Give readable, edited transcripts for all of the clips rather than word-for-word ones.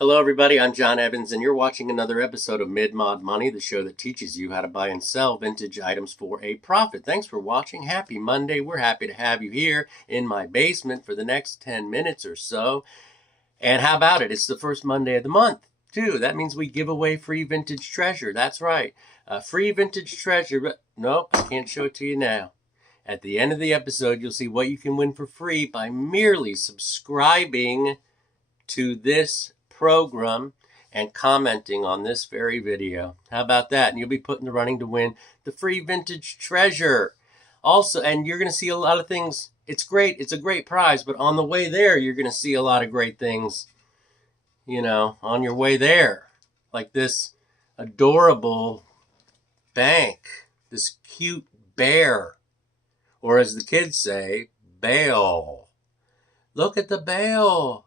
Hello everybody, I'm John Evans and you're watching another episode of Mid-Mod Money, the show that teaches you how to buy and sell vintage items for a profit. Thanks for watching. Happy Monday. We're happy to have you here in my basement for the next 10 minutes or so. And how about it? It's the first Monday of the month, too. That means we give away free vintage treasure. That's right. Free vintage treasure. But nope, I can't show it to you now. At the end of the episode, you'll see what you can win for free by merely subscribing to this program and commenting on this very video. How about that? And you'll be put in the running to win the free vintage treasure. Also, and you're going to see a lot of things. It's great. It's a great prize, but on the way there, you're going to see a lot of great things, on your way there. Like this adorable bank, this cute bear, or as the kids say, bale. Look at the bale.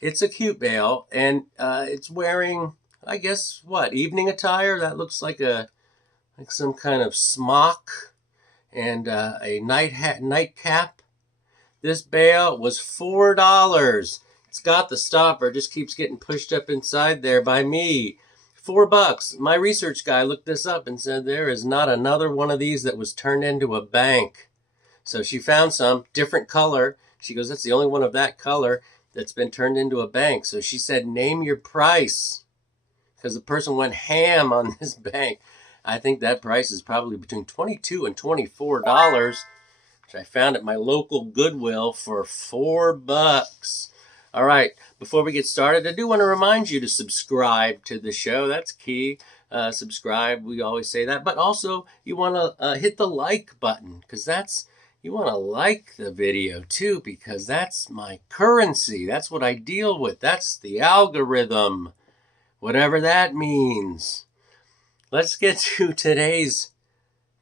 It's a cute bale, and it's wearing, I guess, evening attire? That looks like some kind of smock and a nightcap. This bale was $4. It's got the stopper, just keeps getting pushed up inside there by me. $4. My research guy looked this up and said there is not another one of these that was turned into a bank. So she found some, different color. She goes, that's the only one of that color that's been turned into a bank. So she said, name your price, because the person went ham on this bank. I think that price is probably between $22 and $24, which I found at my local Goodwill for $4. All right, before we get started, I do want to remind you to subscribe to the show. That's key. Subscribe, we always say that. But also, you want to hit the like button, because you want to like the video too, because that's my currency. That's what I deal with. That's the algorithm, whatever that means. Let's get to today's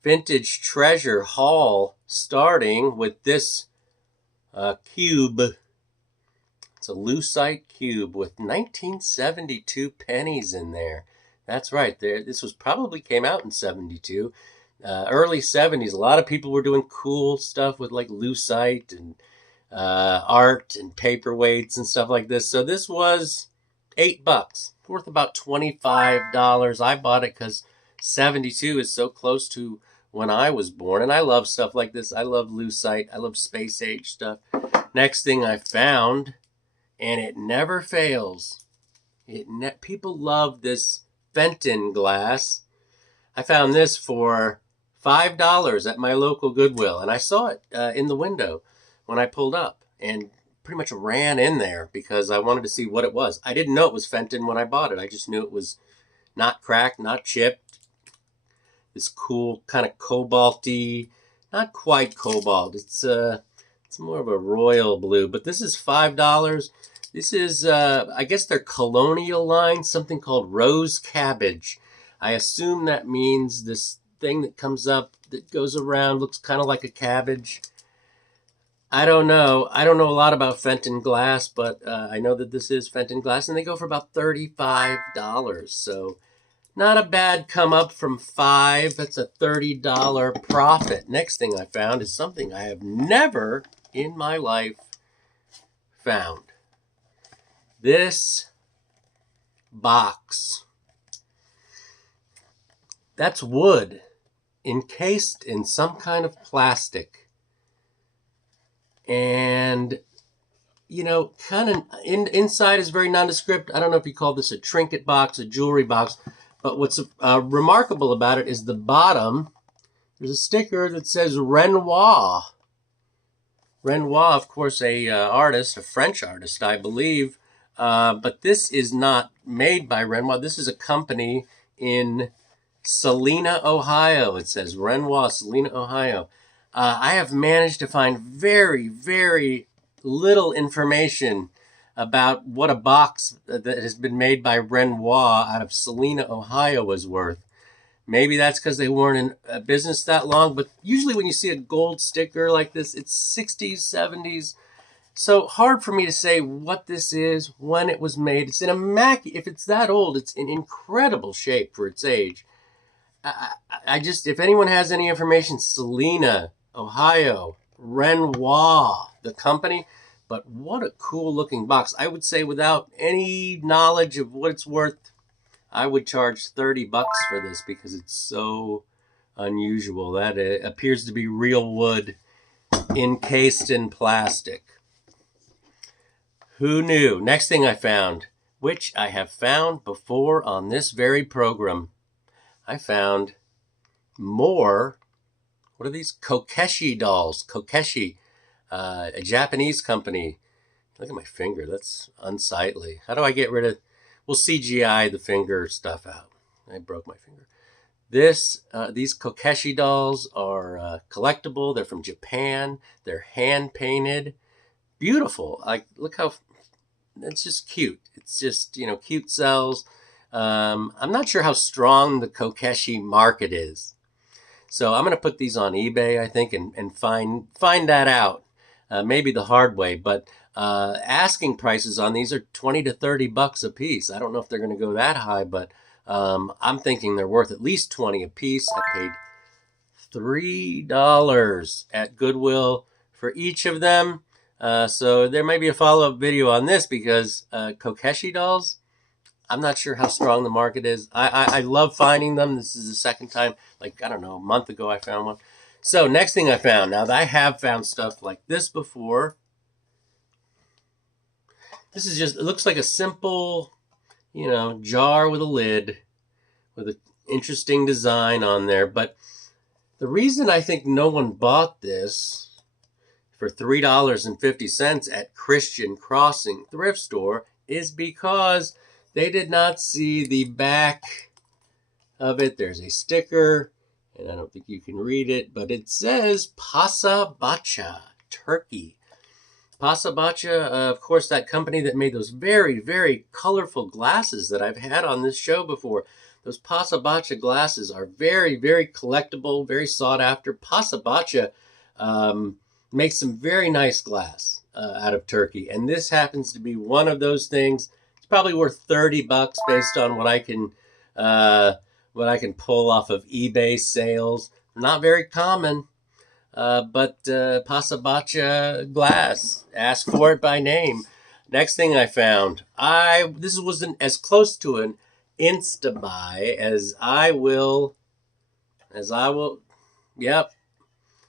vintage treasure haul, starting with this cube. It's a Lucite cube with 1972 pennies in there. That's right. This probably came out in 72. Early 70s, a lot of people were doing cool stuff with like Lucite and art and paperweights and stuff like this. So this was $8, worth about $25. I bought it because 72 is so close to when I was born. And I love stuff like this. I love Lucite. I love space age stuff. Next thing I found, and it never fails. People love this Fenton glass. I found this for $5 at my local Goodwill, and I saw it in the window when I pulled up and pretty much ran in there because I wanted to see what it was. I didn't know it was Fenton when I bought it. I just knew it was not cracked, not chipped. This cool kind of cobalty, not quite cobalt. It's more of a royal blue, but this is $5. This is, I guess their Colonial line, something called Rose Cabbage. I assume that means this thing that comes up that goes around, looks kind of like a cabbage. I don't know. I don't know a lot about Fenton glass, but I know that this is Fenton glass, and they go for about $35. So not a bad come up from $5. That's a $30 profit. Next thing I found is something I have never in my life found. This box. That's wood encased in some kind of plastic. And, kind of inside is very nondescript. I don't know if you call this a trinket box, a jewelry box. But what's remarkable about it is the bottom. There's a sticker that says Renoir. Renoir, of course, a French artist, I believe. But this is not made by Renoir. This is a company in Salina, Ohio. It says Renoir, Salina, Ohio. I have managed to find very, very little information about what a box that has been made by Renoir out of Salina, Ohio is worth. Maybe that's because they weren't in business that long, but usually when you see a gold sticker like this, it's 60s, 70s. So hard for me to say what this is, when it was made. It's in if it's that old, it's in incredible shape for its age. I just, if anyone has any information, Salina, Ohio, Renoir, the company, But what a cool looking box. I would say without any knowledge of what it's worth, I would charge $30 for this because it's so unusual. That it appears to be real wood encased in plastic. Who knew? Next thing I found, which I have found before on this very program, I found more, what are these? Kokeshi dolls. Kokeshi, a Japanese company. Look at my finger. That's unsightly. How do I get rid of... We'll CGI the finger stuff out. I broke my finger. These Kokeshi dolls are collectible. They're from Japan. They're hand painted. Beautiful. Like, look how... It's just cute. It's just, cute cells. I'm not sure how strong the Kokeshi market is. So I'm going to put these on eBay, I think, and find that out. Maybe the hard way, but asking prices on these are $20 to $30 a piece. I don't know if they're going to go that high, but I'm thinking they're worth at least $20 a piece. I paid $3 at Goodwill for each of them. So there may be a follow-up video on this because Kokeshi dolls, I'm not sure how strong the market is. I love finding them. This is the second time, a month ago I found one. So next thing I found, now that I have found stuff like this before, this is just, it looks like a simple, jar with a lid with an interesting design on there. But the reason I think no one bought this for $3.50 at Christian Crossing thrift store is because they did not see the back of it. There's a sticker, and I don't think you can read it, but it says Pasabahce, Turkey. Pasabahce, of course, that company that made those very, very colorful glasses that I've had on this show before. Those Pasabahce glasses are very, very collectible, very sought after. Pasabahce makes some very nice glass out of Turkey, and this happens to be one of those things. It's probably worth $30 based on what I can pull off of eBay sales. Not very common, but Pasabahce glass. Ask for it by name. Next thing I found, this wasn't as close to an Insta buy as I will. Yep.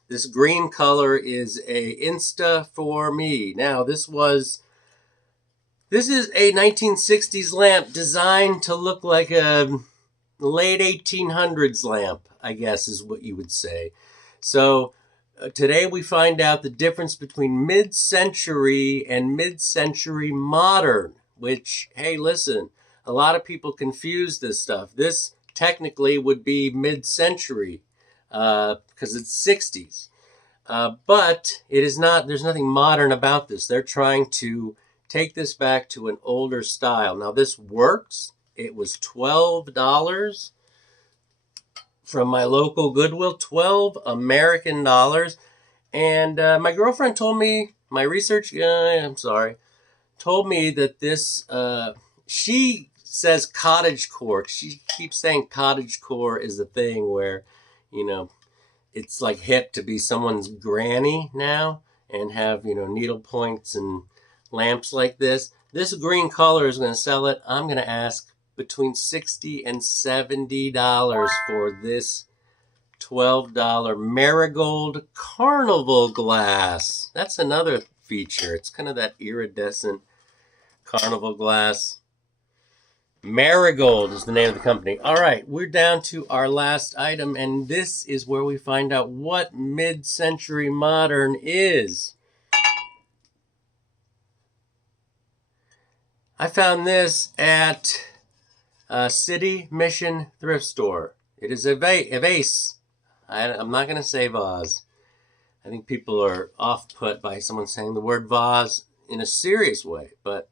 This green color is a Insta for me. Now, this is a 1960s lamp designed to look like a late 1800s lamp, I guess is what you would say. So today we find out the difference between mid-century and mid-century modern, which, hey, listen, a lot of people confuse this stuff. This technically would be mid-century because it's 60s. But it is not, there's nothing modern about this. They're trying to take this back to an older style. Now, this works. It was $12 from my local Goodwill, 12 American dollars. And my girlfriend told me, my research guy, told me that this, she says cottage core. She keeps saying cottage core is the thing where, it's like hip to be someone's granny now and have, needle points and lamps like this. This green color is going to sell it. I'm going to ask between $60 and $70 for this $12 Marigold Carnival glass. That's another feature. It's kind of that iridescent Carnival glass. Marigold is the name of the company. All right, we're down to our last item, and this is where we find out what mid-century modern is. I found this at City Mission thrift store. It is a vase. I'm not going to say vase. I think people are off-put by someone saying the word vase in a serious way, but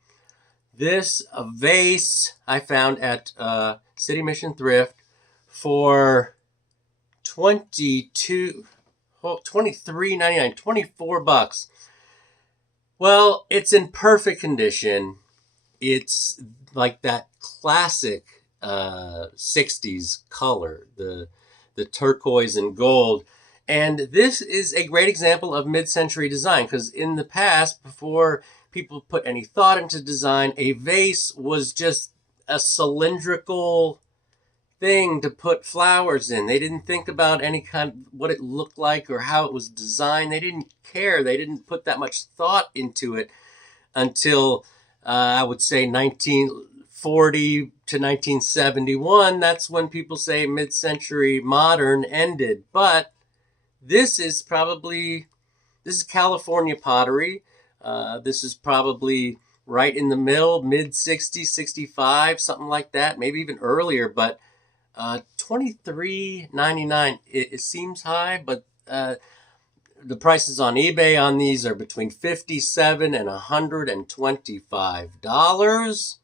this vase I found at City Mission Thrift for $23.99, $24. Well, it's in perfect condition. It's like that classic 60s color, the turquoise and gold. And this is a great example of mid-century design, because in the past, before people put any thought into design, a vase was just a cylindrical thing to put flowers in. They didn't think about any kind of what it looked like or how it was designed. They didn't care. They didn't put that much thought into it until I would say 1940 to 1971. That's when people say mid-century modern ended. But this is California pottery. This is probably right in the middle, mid-60s, 65, something like that, maybe even earlier. But $23.99, it seems high, but the prices on eBay on these are between $57 and $125.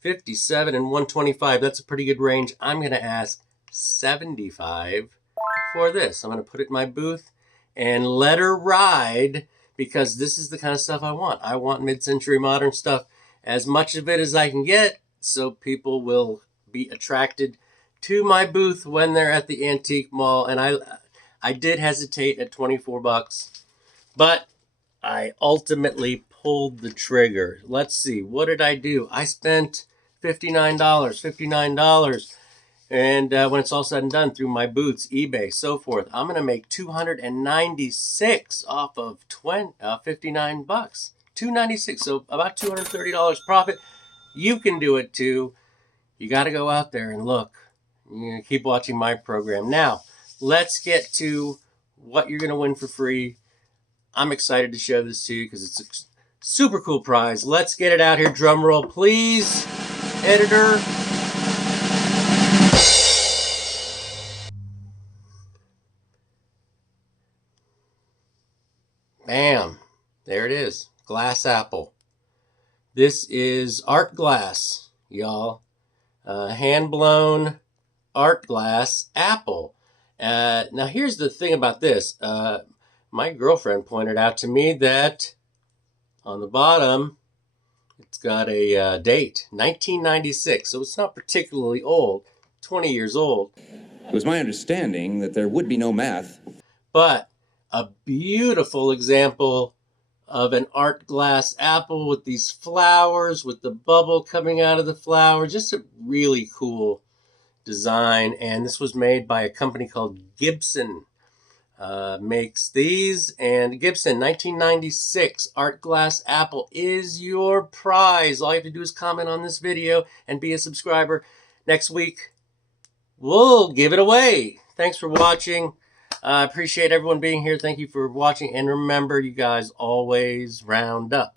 57 and 125, that's a pretty good range. I'm going to ask $75 for this. I'm going to put it in my booth and let her ride, because this is the kind of stuff I want. I want mid-century modern stuff, as much of it as I can get, so people will be attracted to my booth when they're at the antique mall. And I did hesitate at $24, but I ultimately pulled the trigger. Let's see, what did I do? I spent $59. And when it's all said and done, through my booths, eBay, so forth, I'm going to make $296 off of $59. $296, so about $230 profit. You can do it too. You got to go out there and look. You keep watching my program. Now, let's get to what you're going to win for free. I'm excited to show this to you because it's a super cool prize. Let's get it out here. Drum roll, please. Editor. Bam. There it is. Glass apple. This is art glass, y'all. Hand-blown art glass apple. Now, here's the thing about this. My girlfriend pointed out to me that on the bottom, it's got a date, 1996. So it's not particularly old, 20 years old. It was my understanding that there would be no math. But a beautiful example of an art glass apple with these flowers, with the bubble coming out of the flower. Just a really cool design. And this was made by a company called Gibson. Makes these. And Gibson, 1996 art glass apple is your prize. All you have to do is comment on this video and be a subscriber. Next week, we'll give it away. Thanks for watching. I appreciate everyone being here. Thank you for watching. And remember, you guys always round up.